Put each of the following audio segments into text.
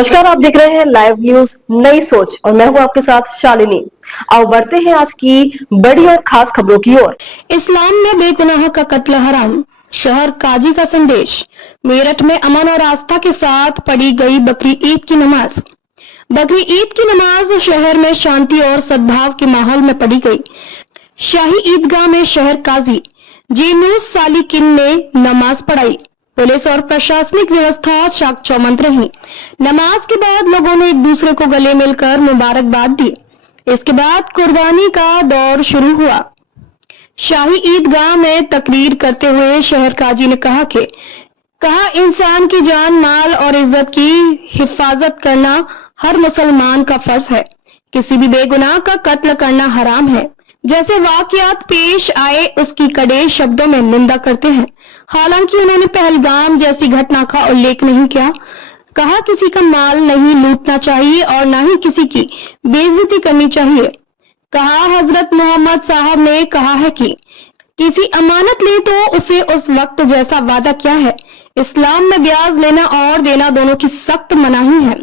नमस्कार, आप देख रहे हैं लाइव न्यूज नई सोच और मैं हूं आपके साथ शालिनी। आओ बढ़ते हैं आज की बड़ी और खास खबरों की ओर। इस्लाम में बेगुनाह का कत्ल हराम, शहर काजी का संदेश। मेरठ में अमन और आस्था के साथ पढ़ी गई बकरी ईद की नमाज। बकरी ईद की नमाज शहर में शांति और सद्भाव के माहौल में पढ़ी गई। शाही ईदगाह में शहर काजी जेनूस सालिकिन ने नमाज पढ़ाई। पुलिस और प्रशासनिक व्यवस्था चाक चौबंद रही। नमाज के बाद लोगों ने एक दूसरे को गले मिलकर मुबारकबाद दी। इसके बाद कुर्बानी का दौर शुरू हुआ। शाही ईदगाह में तकरीर करते हुए शहर काजी ने कहा इंसान की जान, माल और इज्जत की हिफाजत करना हर मुसलमान का फर्ज है। किसी भी बेगुनाह का कत्ल करना हराम है। जैसे वाकयात पेश आए उसकी कड़े शब्दों में निंदा करते हैं। हालांकि उन्होंने पहलगाम जैसी घटना का उल्लेख नहीं किया। कहा किसी का माल नहीं लूटना चाहिए और न ही किसी की बेइज्जती करनी चाहिए। कहा हजरत मोहम्मद साहब ने कहा है कि किसी अमानत ले तो उसे उस वक्त जैसा वादा किया है। इस्लाम में ब्याज लेना और देना दोनों की सख्त मनाही है।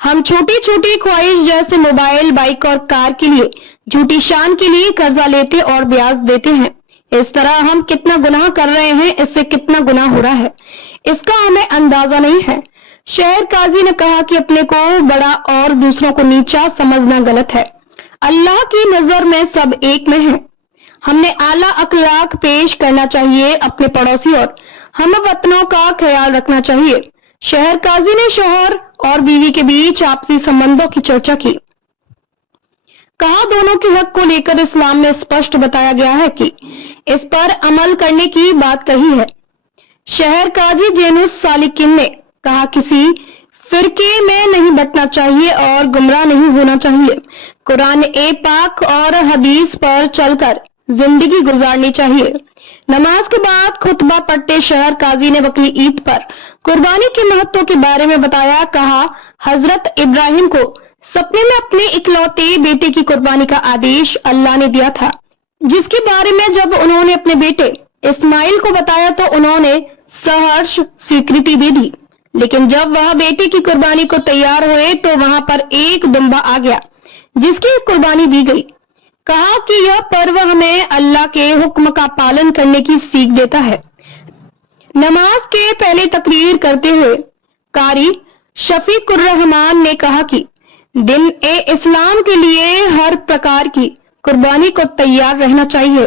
हम छोटी छोटी ख्वाहिश जैसे मोबाइल, बाइक और कार के लिए, झूठी शान के लिए कर्जा लेते और ब्याज देते हैं। इस तरह हम कितना गुनाह कर रहे हैं, इससे कितना गुनाह हो रहा है, इसका हमें अंदाजा नहीं है। शहर काजी ने कहा कि अपने को बड़ा और दूसरों को नीचा समझना गलत है। अल्लाह की नजर में सब एक में है। हमने आला अखलाक पेश करना चाहिए। अपने पड़ोसी और हम वतनों का ख्याल रखना चाहिए। शहर काजी ने शौहर और बीवी के बीच आपसी संबंधों की चर्चा की। कहा दोनों के हक को लेकर इस्लाम में स्पष्ट बताया गया है कि इस पर अमल करने की बात कही है। शहर काजी जेनूस सालिकिन ने कहा किसी फिरके में नहीं बंटना चाहिए और गुमराह नहीं होना चाहिए। कुरान ए पाक और हदीस पर चलकर जिंदगी गुजारनी चाहिए। नमाज के बाद खुतबा पढ़ते शहर काजी ने बकरी ईद पर कुर्बानी के महत्व के बारे में बताया। कहा हजरत इब्राहिम को सपने में अपने इकलौते बेटे की कुर्बानी का आदेश अल्लाह ने दिया था, जिसके बारे में जब उन्होंने अपने बेटे इस्माइल को बताया तो उन्होंने सहर्ष स्वीकृति दे दी। लेकिन जब वह बेटे की कुर्बानी को तैयार हुए तो वहां पर एक दुम्बा आ गया जिसकी कुर्बानी दी गई। कहा कि यह पर्व हमें अल्लाह के हुक्म का पालन करने की सीख देता है। नमाज के पहले तकरीर करते हुए कारी शफीकुर रहमान ने कहा कि दिन ए इस्लाम के लिए हर प्रकार की कुर्बानी को तैयार रहना चाहिए।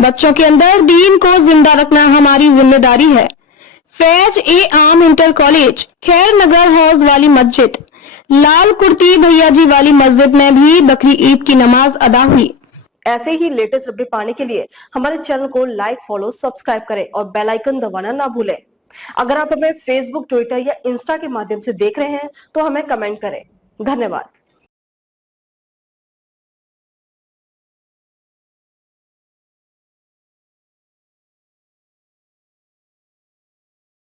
बच्चों के अंदर दीन को जिंदा रखना हमारी जिम्मेदारी है। फैज ए आम इंटर कॉलेज, खैर नगर हाउस वाली मस्जिद, लाल कुर्ती भैया जी वाली मस्जिद में भी बकरी ईद की नमाज अदा हुई। ऐसे ही लेटेस्ट अपडेट पाने के लिए हमारे चैनल को लाइक, फॉलो, सब्सक्राइब करें और बेल आइकन दबाना ना भूलें। अगर आप हमें फेसबुक, ट्विटर या इंस्टा के माध्यम से देख रहे हैं तो हमें कमेंट करें। धन्यवाद।